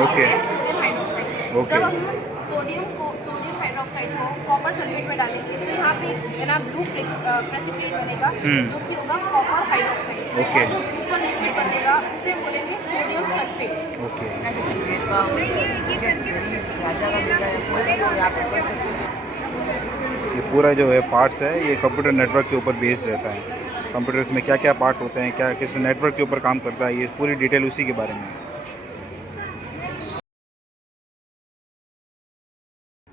Okay okay जब हम sodium hydroxide को कॉपर सल्फेट में डालेंगे तो यहाँ पे है ना ब्लू प्रेसिपिटेट बनेगा जो कि होगा कॉपर हाइड्रोक्साइड। ओके। और जो ऊपर लिक्विड बचेगा उसे हम बोलेंगे सोडियम सल्फेट। ओके। ये पूरा जो है पार्ट्स है ये कंप्यूटर नेटवर्क के ऊपर बेस्ड रहता है। कंप्यूटर्स में क्या क्या पार्ट होते हैं, क्या किस नेटवर्क के ऊपर काम करता है, ये पूरी डिटेल उसी के बारे में है।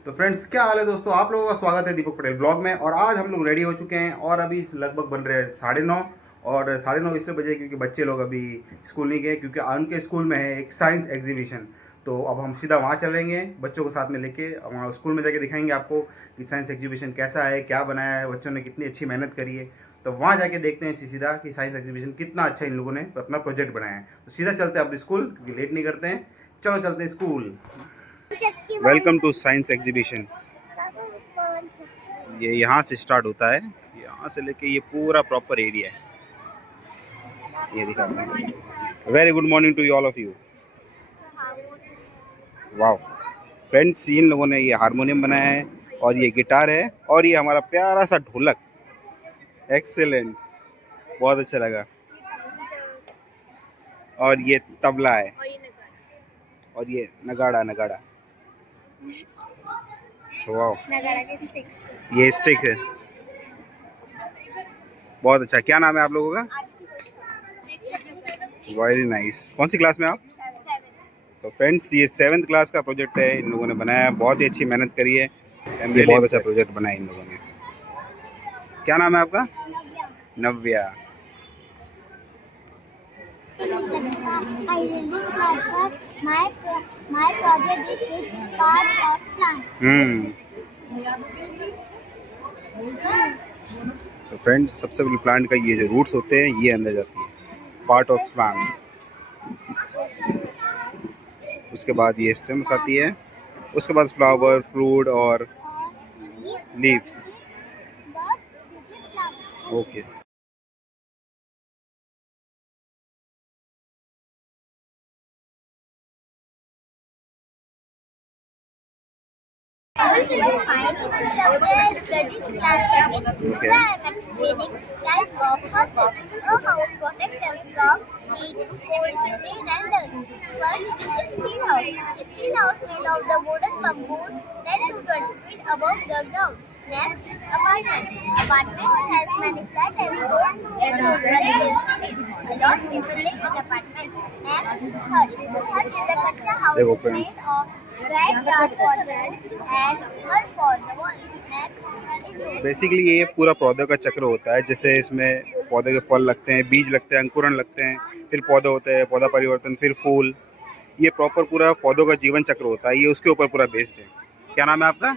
तो फ्रेंड्स क्या हाल है दोस्तों, आप लोगों का स्वागत है दीपक पटेल ब्लॉग में। और आज हम लोग रेडी हो चुके हैं और अभी लगभग बन रहे हैं 9:30। और 9:30 इसलिए बजे क्योंकि बच्चे लोग अभी स्कूल नहीं गए, क्योंकि उनके स्कूल में है एक साइंस एग्जीबिशन। तो अब हम सीधा वहाँ चलेंगे बच्चों को साथ में लेके, वहाँ स्कूल में जाके दिखाएंगे आपको कि साइंस एग्जीबिशन कैसा है, क्या बनाया है, बच्चों ने कितनी अच्छी मेहनत करी है। तो वहाँ जाके देखते हैं सीधा कि साइंस एग्जीबिशन कितना अच्छा इन लोगों ने अपना प्रोजेक्ट बनाया है। तो सीधा चलते हैं अपने स्कूल, क्योंकि लेट नहीं करते हैं। चलो चलते हैं school. Welcome to science exhibition. ये यहाँ से स्टार्ट होता है, यहाँ से लेके ये पूरा प्रॉपर एरिया है। ये दिखाते हैं। Very good morning to all of you. वाह फ्रेंड्स, इन लोगों ने ये हारमोनियम बनाया है और ये गिटार है और ये हमारा प्यारा सा ढोलक। एक्सेलेंट, बहुत अच्छा लगा। और ये तबला है और ये नगाड़ा नगाड़ा। वाह, ये स्टिक है। बहुत अच्छा। क्या नाम है आप लोगों का? Very nice. कौन सी क्लास में आप? तो फ्रेंड्स ये 7th क्लास का प्रोजेक्ट है, इन लोगों ने बनाया। बहुत ही अच्छी मेहनत करी है, ये बहुत अच्छा प्रोजेक्ट बनाया इन लोगों ने। क्या नाम है आपका? नव्या। तो फ्रेंड्स सबसे पहले प्लांट का ये जो रूट्स होते हैं ये अंदर जाती है, पार्ट ऑफ प्लांट्स। उसके बाद ये स्टेम्स आती है, उसके बाद फ्लावर, फ्रूट और leaf. Okay. Next, apartment. Apartment has many flats and floors and residences. A lot of people live in apartment. Next, hut. Hut is a kacha house made of dried grass for the roof and mud for the wall. Next, basically ये पूरा पौधे का चक्र होता है, जैसे इसमें पौधे के फल लगते हैं, बीज लगते हैं, अंकुरण लगते हैं, फिर पौधे होते हैं, पौधा परिवर्तन, फिर फूल। ये प्रॉपर पूरा पौधों का जीवन चक्र होता है, ये उसके ऊपर पूरा बेस्ड है। क्या नाम है आपका?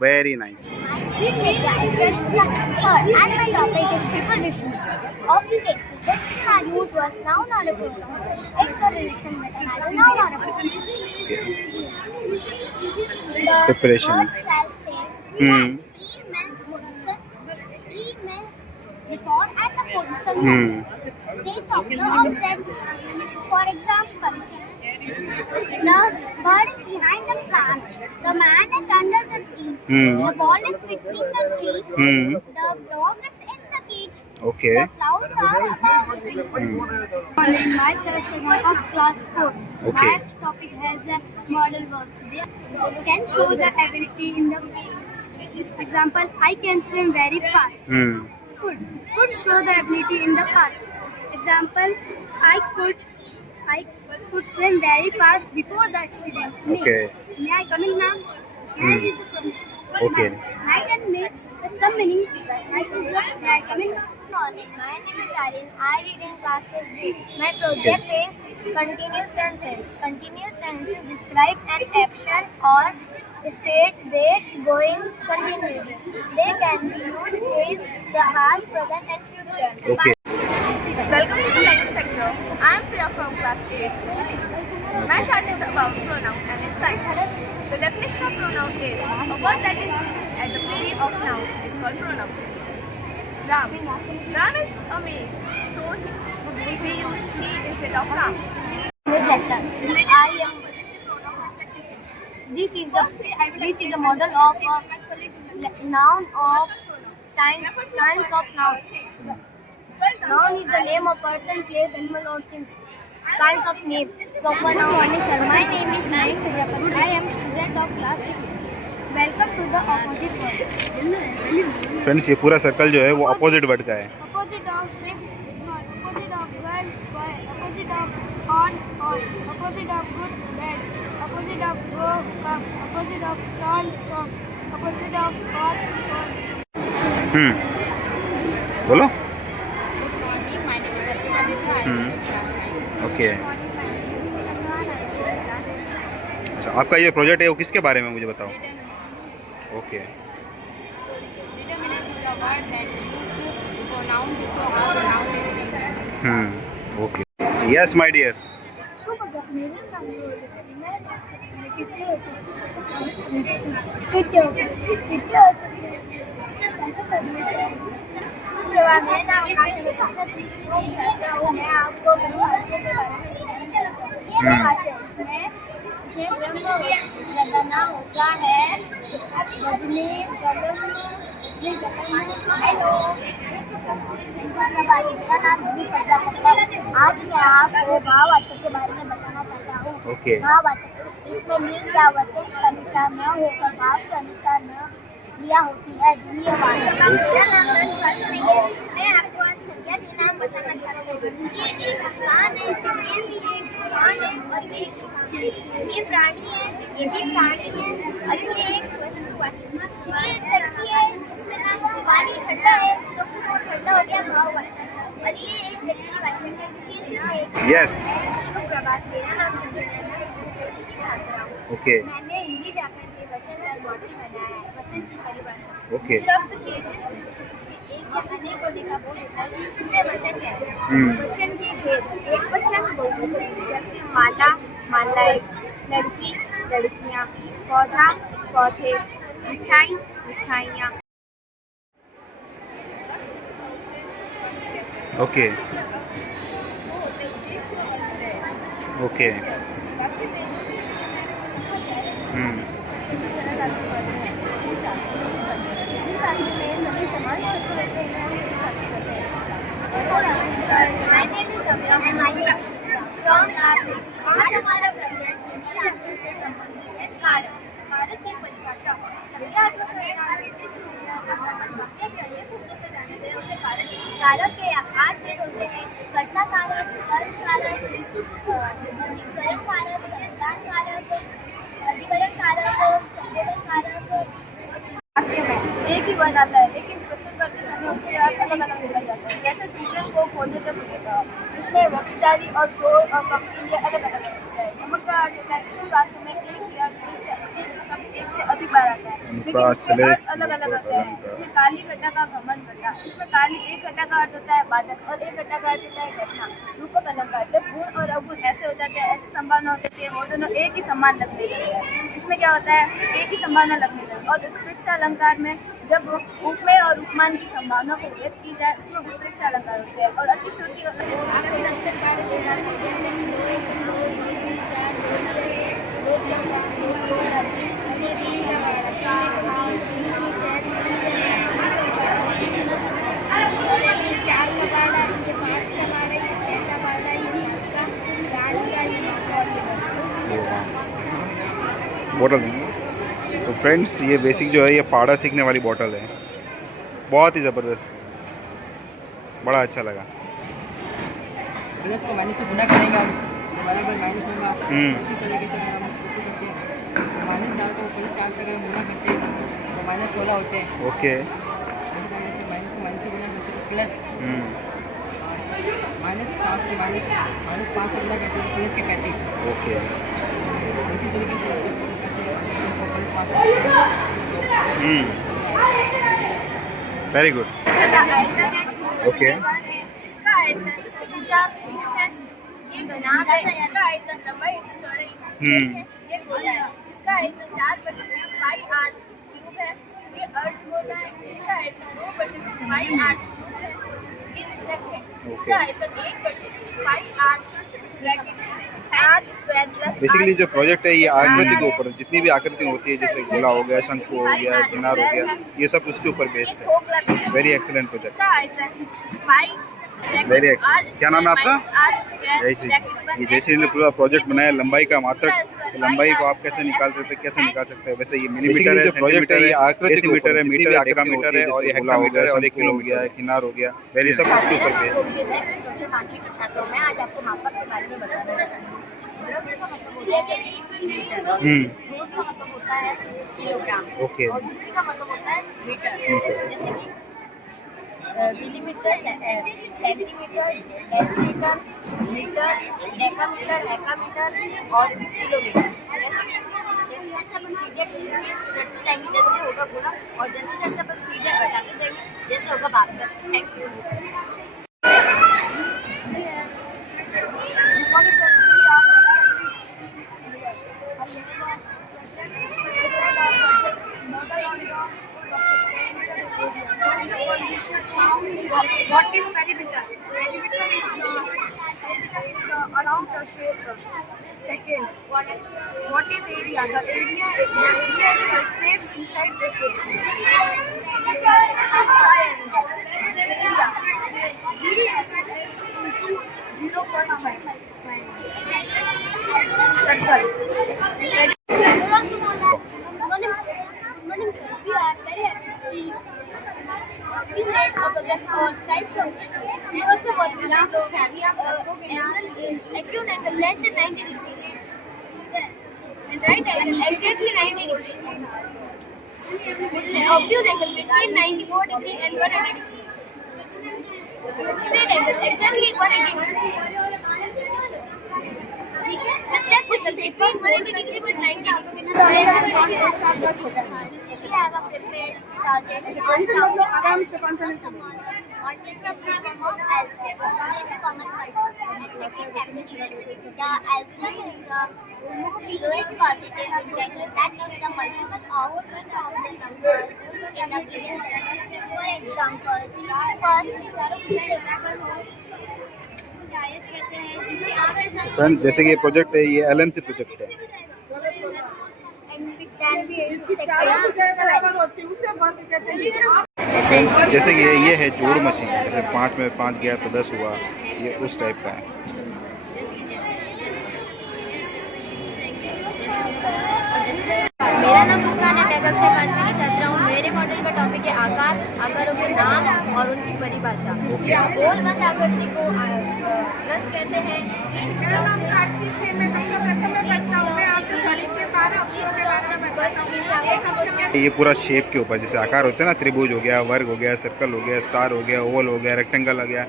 Very nice. this is the and my topic is preposition. Of these expressions are used was noun or a pronoun. It's a relation with another noun or a pronoun. The Preparation. verb shall say pre means position, pre means before and the position means place of the object. For example, the bird is behind the plant. The man is under the tree. The ball is between the tree. The dog is in the cage. Okay. The clouds are above. Myself of class 4. Okay. My topic has a model verbs. They can show the ability in the example. I can swim very fast. Could show the ability in the past. Example, I could swim very fast before the accident. Okay. May I come in now? Can is the promotion. Okay. Night and may some meaning. Night is the may I come in? Good morning. My name is Aryan. I read in class 5B. My project is continuous tenses. Continuous tenses describe an action or state that going continuously. They can be used as past, present, and future. Okay. Welcome to the learning sector. I am Priya from class 8. My chart is about pronoun and its type. The definition of pronoun is a word that is used at the place of noun is called pronoun. Ram. Ram is a male, so we use he instead of Ram. I am. This is a model of a noun of kinds of noun. Noun is the name of person, place, animal, or things. Kinds of name. Proper noun. Good morning, sir. My name is Naik Prajapati. I am student of class 6. Welcome to the opposite word. Friends ये पूरा सर्कल जो है वो opposite word का है. Opposite of friend, opposite of girl, boy, opposite of on, opposite of good, bad, opposite of go, come, opposite of tall, song, opposite of hot, cold. बोलो. ओके. अच्छा, आपका ये प्रोजेक्ट है वो किसके बारे में मुझे बताओ. Okay. Determinants is a word that used for noun to show how the noun is being used. Okay. Yes my dear. इसमें ब्रह्म लगाना होता है. रजनी कलम हेलो. आज मैं आपको भाववाचक के बारे में बताना चाहता हूँ. ओके. भाववाचक इसमें लिंग या वचन के अनुसार न होकर भाव के अनुसार न क्रिया होती है. धन्यवाद. मैं आपको आज संज्ञा के नाम बताना चाहता हूँ. ये एक स्थान है, ये भी एक स्थान है और ये एक स्थान है. ये प्राणी है, ये भी प्राणी है और ये एक वस्तुवाचक. ये एक लड़की है जिसमें नाम पानी ठंडा है तो फिर वो ठंडा हो गया भाववाचक. और ये एक व्यक्तिवाचक है क्योंकि सिर्फ एक. यस. प्रभात. मेरा नाम संजना है. मैं चौथी की छात्रा हूँ. ओके. मैंने हिंदी व्याकरण के वचन और मॉडल बनाया है. वचन की परिभाषा. ओके. शब्द के जिस रूप से किसी एक या अनेक होने का बोध होता है उसे वचन कहते हैं. वचन के भेद एक वचन, बहुवचन. जैसे माला, मालाएं, लड़की, लड़कियां, पौधा, पौधे, मिठाई, मिठाइयाँ. ओके. ओके. आज हमारा अध्ययन हिंदी व्याकरण से संबंधित है. कारक. कारक की परिभाषा. संज्ञा अथवा सर्वनाम के जिस रूप में उसका संबंध वाक्य के अन्य शब्दों से जाने दे उसे कारक. कारक के 8 भेद होते हैं. कर्ता कारक, कर्म कारक, अधिकरण कारक, संज्ञान कारक, अधिकरण कारक, संबोधन कारक. वाक्य में एक ही वर्ण आता है लेकिन प्रश्न करते समय उससे अर्थ अलग अलग लिखा जाता है. जैसे सीजन को खोजे तो फुटेगा. इसमें व्यभिचारी और चोर और कपटी के लिए अलग अलग होता है. यमक का अर्थ होता है किसी वाक्य में एक ही अर्थ एक से अधिक बार आता है लेकिन इसके अर्थ अलग अलग होते हैं. इसमें काली घटा का भ्रमण घटा. इसमें काली एक घटा का अर्थ होता है बादल और एक घटा का अर्थ होता है घटना. रूपक अलंकार. जब गुण और अवगुण ऐसे हो जाते हैं ऐसी संभावना होती है कि वो दोनों एक ही समान लगने लगते हैं. इसमें क्या होता है एक ही संभावना लगने लगती है. और उत्प्रेक्षा अलंकार में जब उपमेय और उपमान की संभावना को व्यक्त की जाए उसमें उत्प्रेक्षा अलंकार होते हैं. और अतिश्योक्ति बोतल. तो फ्रेंड्स ये बेसिक जो है ये पहाड़ा सीखने वाली बोतल है. बहुत ही ज़बरदस्त. बड़ा अच्छा लगा. प्लस को माइनस से गुना करेंगे हम तो बराबर माइनस होगा. इसी तरीके से हम इसको करते हैं. माइनस 4 को ऊपर 4 से अगर हम गुना करते हैं तो माइनस 16 होते हैं. ओके. माइनस से गुना करते हैं प्लस माइनस 7 से माइनस 5 से गुना करते हैं प्लस के 35. ओके. इसी तरीके से वेरी गुड. ओके. इसका आयतन है. ये बनाम है. इसका आयतन लंबाई चौड़ाई. ये गोला है. इसका आयतन 4/8 क्यूब है. ये अर्धगोला है. इसका आयतन 2/8 क्यूब है. ये छिलक है. इसका आयतन 1/8 का बेसिकली जो प्रोजेक्ट है ये आकृति के ऊपर, जितनी भी आकृति होती है जैसे गोला हो गया, शंकु हो गया, किनार हो गया, ये सब उसके ऊपर बेस्ड है। Very excellent project, very excellent. क्या नाम है आपका? जयश्री। ये जयश्री ने पूरा प्रोजेक्ट बनाया, लंबाई का मात्रक, लंबाई को आप कैसे निकाल सकते हैं, कैसे निकाल सकते हैं। वैसे ये मिलीमीटर है, प्रोजेक्ट है, ये आकृति मीटर है, मीटर है, डेकामीटर है, और ये हेक्टामीटर है, और 1 किलो हो गया है, किनार हो गया, वेरी सब उसके ऊपर बेस्ड है। छात्रों में आज आपको मापक के बारे में बताना चाहूँगी। रोज का मतलब होता है किलोग्राम, ओके। और दूसरी का मतलब होता है मीटर। जैसे कि millimetre, centimetre, decimetre, metre, decametre, hectometre और किलोमीटर। जैसे जैसे अपन सीधे चढ़ते जाएंगे जैसे होगा गुना, और जैसे जैसे अपन सीधे घटाते जाएंगे जैसे होगा भाग। Thank you. What is perimeter? Perimeter is around the shape. Second, what is area? The area is the space inside the shape. Circle. Morning, sir. We are very happy to see you. We made a project on types of angles. We also want to see the angle is acute angle less than 90 degrees and right angle exactly 90 degrees. And obtuse angle between 94 degree and 100 degree. Straight angle exactly 180 degree. ठीक है? Just let's circle between 180 degrees and 90 degrees. We have a prepared project on आराम से concentrate करो। what is the problem of alpha? Is common multiple. And second definition, the alpha is the lowest positive integer that is the multiple of each of the numbers in a given set. For example, first 6. फ्रेंड, जैसे कि ये प्रोजेक्ट है, ये LMC project है। जैसे कि ये है जोड़ मशीन, जैसे 5 में 5 गया तो 10 हुआ, ये उस टाइप का है। मेरा नाम मुस्कान है, मैं कक्षा 5वीं की छात्रा हूँ। मेरे मॉडल का टॉपिक है आकार, आकारों के नाम और उनकी परिभाषा। गोलबंद आकृति को वृत्त कहते हैं। तीन भुजाओं से ये पूरा शेप के ऊपर, जैसे आकार होते हैं ना, त्रिभुज हो गया, वर्ग हो गया, सर्कल हो गया, स्टार हो गया, ओवल हो गया, रेक्टेंगल हो गया,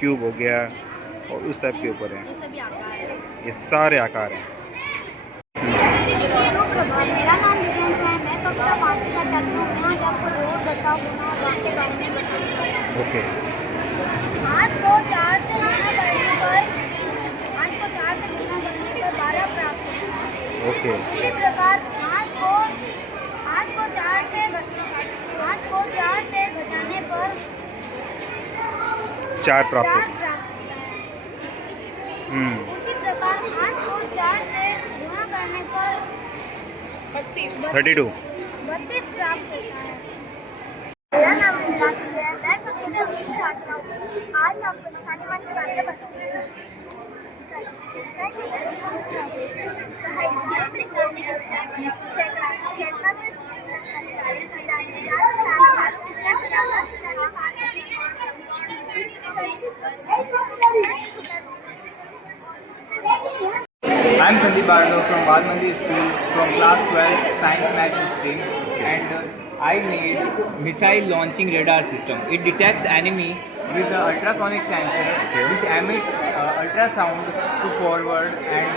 क्यूब हो गया, और उस टाइप के ऊपर है। ये सभी आकार हैं। ये सारे आकार हैं। मेरा नाम विजेंद्र है, मैं कक्षा 5वीं का छात्र हूँ। मैं आज आपको जोड़, घटाव, गुणा और भाग के बारे में बताऊंगा। ओके। 8 को 4 से गुणा करने पर 12 प्राप्त होगा। ओके। इसी प्रकार 8 को 4 से घटाने पर 4 प्राप्त चार होगा। प्राप्त होता है। इसी प्रकार 8 को 4 से गुणा करने पर 32 32 प्राप्त होता है। मेरा नाम मीनाक्षी है, मैं कक्षा 10वीं की छात्रा हूँ। आज मैं आपको स्थानीय मान के बारे में बताऊंगी। I'm Sandeep Barlow from Balmandi School from class 12 Science Maths stream, and I made missile launching radar system. It detects enemy with the ultrasonic sensor which emits ultrasound to forward, and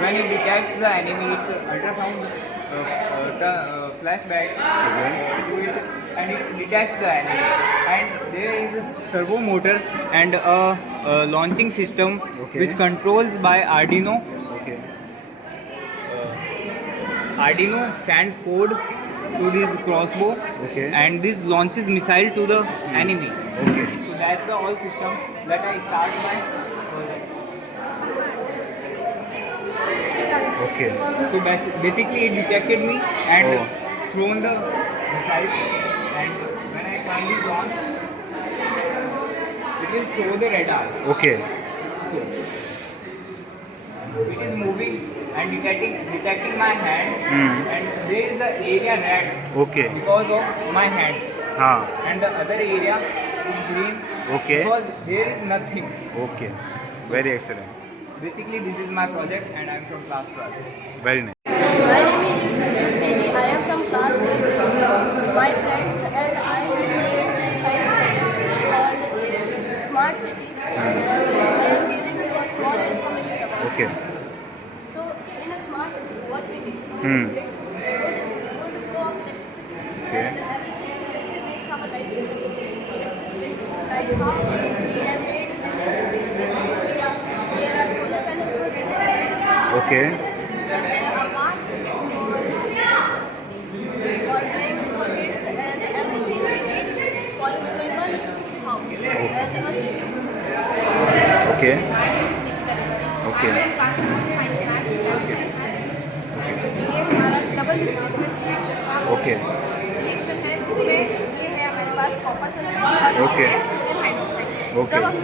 when it detects the enemy, it ultrasound flashbacks to it, and it detects the enemy. And there is a servo motor and a launching system which controls by Arduino. Okay. Arduino sends code to this crossbow, Okay. and this launches missile to the enemy. Okay. So that's the whole system that I start my project. Okay. So basically, it detected me and Oh. thrown the missile. And when I turn this on, it will show the radar. Okay. So it is moving and detecting my hand, and there is an area red Okay. because of my hand, हाँ. and the other area is green Okay. because there is nothing. Okay. Very excellent. Basically, this is my project, and I am from class 12. Very nice. My name is KG. I am from class 8. My friends and I made this science project called Smart City. I am giving you a small information about it. Okay. So, in a smart city, what we did, it's good flow of electricity and everything which makes our life easy. It's like how we have made buildings in this area. There are solar panels for getting electricity. Okay. And there are parks for playing for kids and everything we need for a stable house and a city. Okay. My name is Nikita Reddy. Okay. I am in class 1 science maths and science maths। ये हमारा double displacement reaction का Okay. Reaction है जिसमें ये है हमारे पास copper sulphate और ये Okay. है सोडियम हाइड्रोक्साइड। Okay. जब हम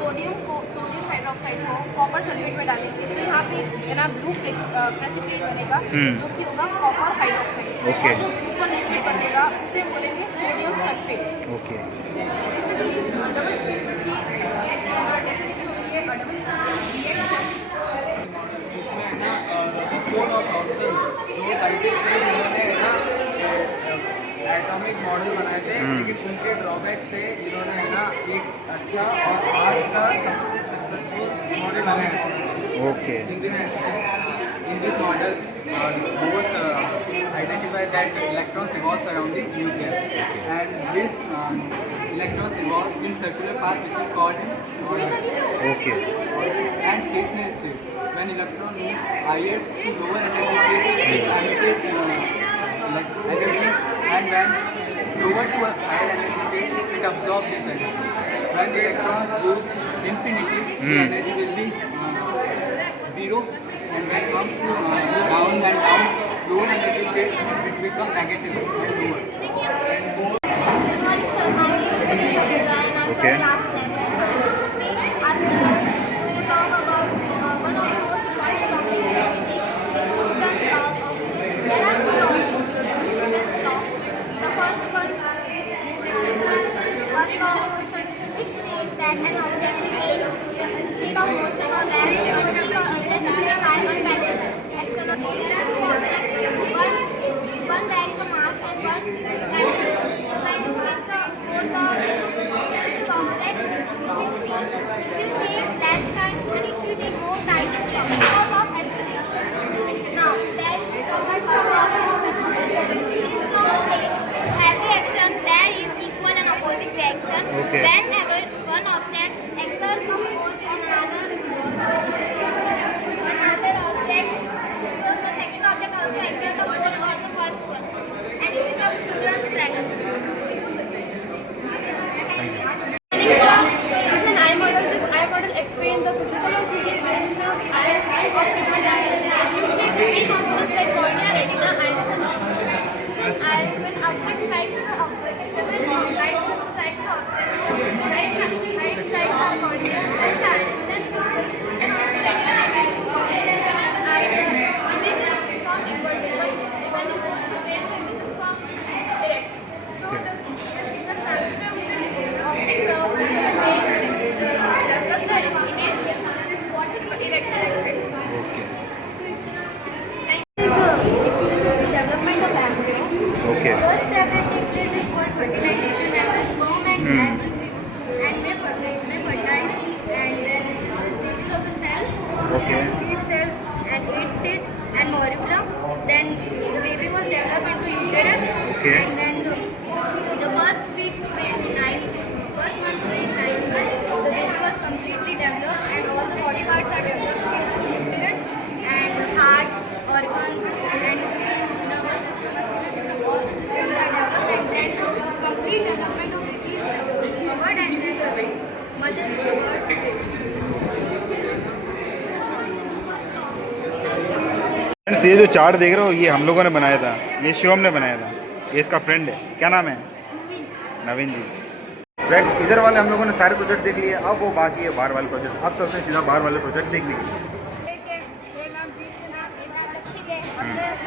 सोडियम हाइड्रोक्साइड को कॉपर सल्फेट में डालेंगे तो यहाँ पे एक ना ब्लू प्रेसिपिटेट बनेगा जो कि होगा कॉपर हाइड्रोक्साइड। Okay. और जो ऊपर लिक्विड बचेगा उसे बोलेंगे सोडियम सल्फेट। Okay. इसलिए डबल डिस्प्लेसमेंट की डेफिनेशन होती है और डबल डिस्प्लेसमेंट इसमें है ना फोर ऑफ ऑप्शन दो साइंटिस्ट थे जिन्होंने है ना एटॉमिक मॉडल बनाए थे, लेकिन उनके ड्रॉबैक से इन्होंने है ना एक अच्छा और आज का सबसे सक्सेसफुल मॉडल बनाया। Okay. In this model, both identify that electrons revolve around the nucleus, and this electrons revolve in circular path, which is called in Okay. and stationary state. When electron moves higher to lower energy state, it emits energy, and when lower to a higher energy state, it absorbs this energy. When the electrons goes infinity, the energy will be zero, and when it comes to down and down, lower energy state, it becomes negative and lower. Good morning, sir. My name is Tanisha Gupta and I'm Okay. from class 11. Today, I'm here to talk about one of the most important topics in physics is Newton's law. There are two laws in Newton's law. The first one was law of motion. It states that an object remains in a state of motion or rarely until or unless it is high unbalanced. External. There are two objects. One carries a mass and one is empty. When you get both these objects, you will see it will take less time and it will take more time to stop because of acceleration. Now, there is the common law of motion. This law states every action there is equal and opposite reaction. Okay. Whenever one object exerts a force on another object, so the second object also exerts a force on the first one. And it is a Newton's pattern. Listen, I model explain the physical and 3D dimension of eye of human eye. You state the three components like cornea, retina, iris, and optic. Since when object strikes the object, when light strikes the object, light strikes our cornea, then the iris, then the retina, and iris form. And images form invertible. When it goes to face, the images form direct. So the transfer of the optic nerves is the main develop the image what is erected. Okay. Development of embryo. Okay. First step that takes place is called fertilization, and the sperm and egg will fuse and may fertilize, and then the stages of the cell. Okay. Cell and 8 stage and morula. Then the baby was developed into uterus. Okay. And then the first week to the first month to the 9th month, the baby was completely developed and all the body parts are developed into uterus, and the heart, organs, and skin, nervous system, muscular system, all the systems are developed, and then the complete development of baby is covered, and then the mother is the birth. Friends ये जो चार्ट देख रहे हो ये हम लोगों ने बनाया था, ये शिवम ने बनाया था, ये इसका फ्रेंड है, क्या नाम है? नवीन जी। फ्रेंड्स इधर वाले हम लोगों ने सारे प्रोजेक्ट देख लिए, अब वो बाकी है बाहर वाले प्रोजेक्ट। अब चलते हैं सीधा बाहर वाले प्रोजेक्ट देखने के लिए।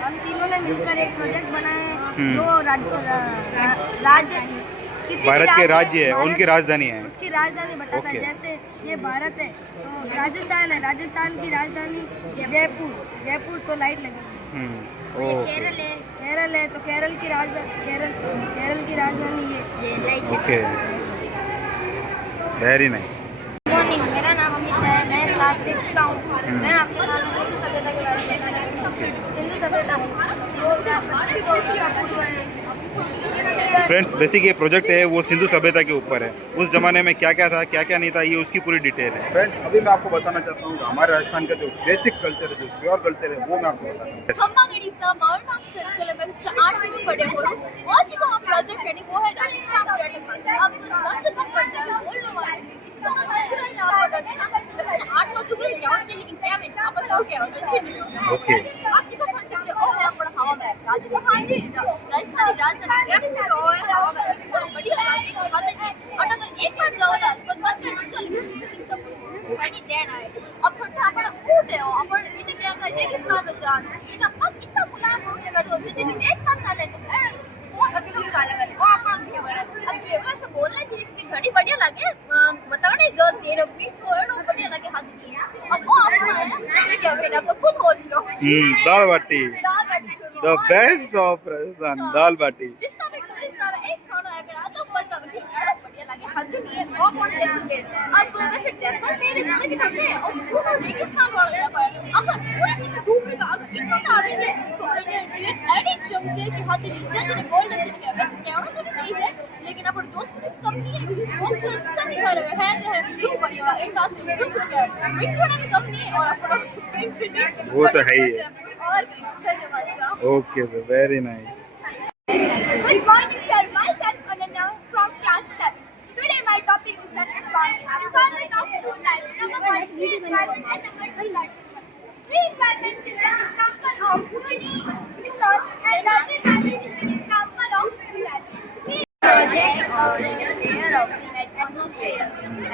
हम तीनों ने मिलकर एक प्रोजेक्ट बनाया है जो राज्य किसी भारत के भी राज्य है, भारत- उनकी राजधानी है। उसकी राजधानी बताता है। ओके। जैसे ये भारत है तो राजस्थान है, राजस्थान की राजधानी जयपुर, जयपुर तो लाइट लगी। ओके केरल है तो केरल की राजधानी ये light. Okay, very nice. Morning, मेरा नाम अमित है, मैं क्लास 6 का हूँ। मैं आपके सामने सिंधु सभ्यता के बारे में बताना चाहूँगी। सिंधु सभ्यता फ्रेंड्स बेसिक ये प्रोजेक्ट है वो सिंधु सभ्यता के ऊपर है। उस जमाने में क्या क्या था क्या क्या नहीं था, ये उसकी पूरी डिटेल है। फ्रेंड्स अभी मैं आपको बताना चाहता हूँ हमारे राजस्थान का जो बेसिक कल्चर है, जो प्योर कल्चर है, वो मैं आपको बताता हूँ। Okay dal baati, the best of Rajasthan, dal baati. लेकिन अपन जोधपुर कंपनी है, जोधपुर जितना नहीं कर रहे हैं ब्लू बढ़िया एक पास से दूसरे के मिठड़ा में कंपनी और अपन वो तो है ही है। और धन्यवाद sir. Okay sir, very nice. Good morning, sir. Myself Ananya from class 7. Today my topic is environment of food life. Number 1, green environment, and number 2, life. Green environment is an example of food method, and the other environment is an example of food life. Project or layer of the atmosphere.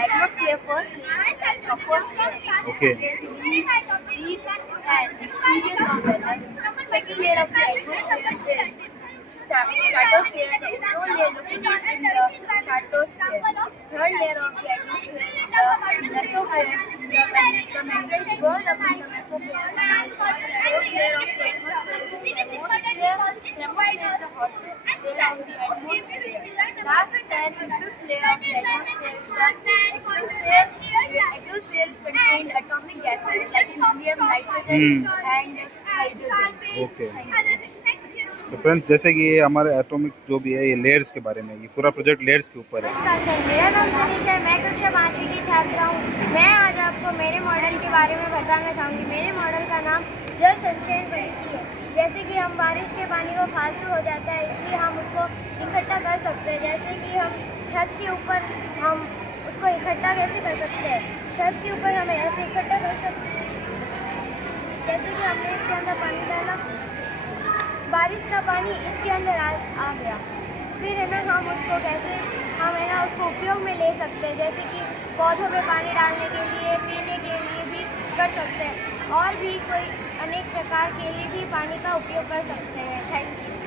Atmosphere first layer, troposphere. Okay. Breathe and experience of weather. Second layer of the atmosphere is stratosphere, the ozone layer located in the stratosphere. Third layer of the atmosphere is the mesosphere. The minerals burn up in the mesosphere. Fourth layer of the atmosphere is the thermosphere. Thermosphere is the hottest layer of the atmosphere. Last and fifth layer of the atmosphere is the exosphere. The exosphere contains atomic gases like helium, nitrogen, and hydrogen. Okay तो फ्रेंड्स जैसे कि ये हमारे एटॉमिक्स जो भी है ये लेयर्स के बारे में, ये पूरा प्रोजेक्ट लेयर्स के ऊपर है। नमस्कार सर, मेरा नाम तनिष है, मैं कक्षा 5वीं की छात्रा हूँ। मैं आज आपको मेरे मॉडल के बारे में बताना चाहूँगी। मेरे मॉडल का नाम जल संचयन पद्धति है। जैसे कि हम बारिश के पानी को फालतू हो जाता है इसलिए हम उसको इकट्ठा कर सकते हैं। जैसे कि हम छत के ऊपर हम उसको इकट्ठा कैसे कर सकते हैं, छत के ऊपर हमें ऐसे इकट्ठा कर सकते हैं। जैसे कि हमने इसके अंदर पानी डाला, बारिश का पानी इसके अंदर आ गया, फिर है ना हम उसको कैसे हम है ना उसको उपयोग में ले सकते हैं। जैसे कि पौधों में पानी डालने के लिए, पीने के लिए भी कर सकते हैं और भी कोई अनेक प्रकार के लिए भी पानी का उपयोग कर सकते हैं। Thank you.